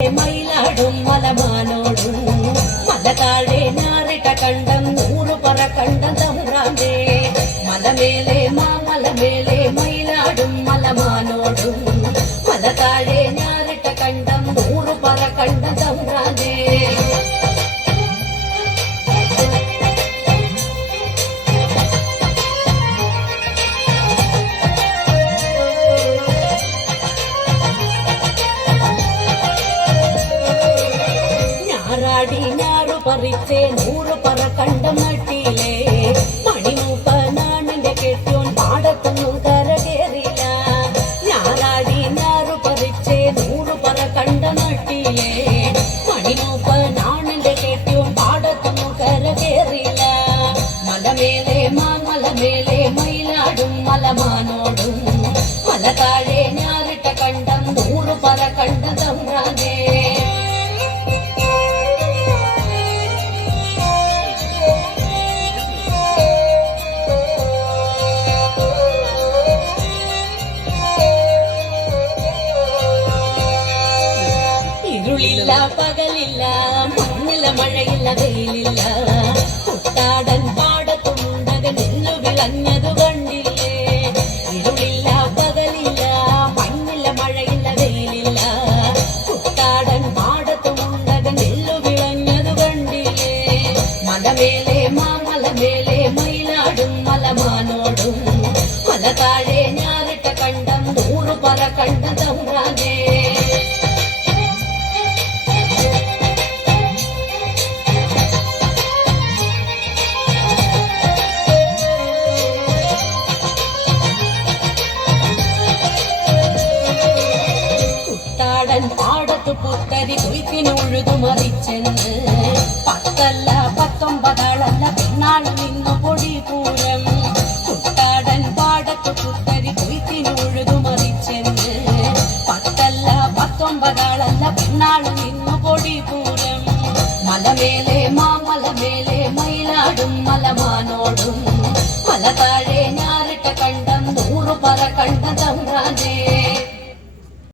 മയിലാടും മലമാനോടും മലതാഴെ ഞാറിട്ട കണ്ടം 100 പറ കണ്ടം തമ്പ്രാന്റെ മലമേലെ മാമലമേലെ മയിലാടും മലമാനോടും മലതാഴെ ഞാറിട്ട കണ്ടം 100 പറ കണ്ടം തമ്പ്രാന്റെ ഞാറു പറിച്ചേ 100 പറ കണ്ടം നട്ടിയിലേ മണിമൂപ്പനാണിന്റെ കെട്ടിയോൻ പാടത്തൊന്നും കരകേറില്ല ഞാറു പറിച്ചേ 100 പറ കണ്ടം നട്ടിയിലേ മണിമൂപ്പനാണിന്റെ കെട്ടിയോൻ പാടത്തൊന്നും കരകേറില്ല മലമേലെ മാമലമേലെ മയിലാടും മലമാനോടും മല താഴെ ഞാറിട്ട കണ്ടം 100 പറ കണ്ടം തമ്പ്രാനെ ഇരുളില്ല പകലില്ല മഞ്ഞില്ല മഴയില്ല വെയിലില്ല കുട്ടാടൻ പാടത്തുണ്ടക നെല്ലു വിളഞ്ഞതു കണ്ടില്ലേ ഇരുളില്ല പകലില്ല മഞ്ഞില്ല മഴയില്ല വെയിലില്ല കുട്ടാടൻ പാടത്തുണ്ടക നെല്ലു വിളഞ്ഞതു കണ്ടില്ലേ മലമേലെ മാമലമേലെ മയിലാടും മലമാനോടും മല താഴെ ഞാറിട്ട കണ്ടം 100 പറ കണ്ടം തമ്പ്രാനെ പാടത്തു പുത്തരി കുയ്ക്കിന് ഉഴുതു മറിച്ചെന്ന് 10 അല്ല 19 ആളല്ല പിന്നാള് നിന്നു പൊടി പൂരം കുട്ടാടൻ പാടത്തു പുത്തരി കുയ്ക്കിന് ഉഴുതു മറിച്ചെന്ന് 10 അല്ല 19 ആളല്ല പിന്നാള് നിന്നു പൊടി പൂരം മലമേലെ മാമലമേലെ മയിലാടും മലമാനോടും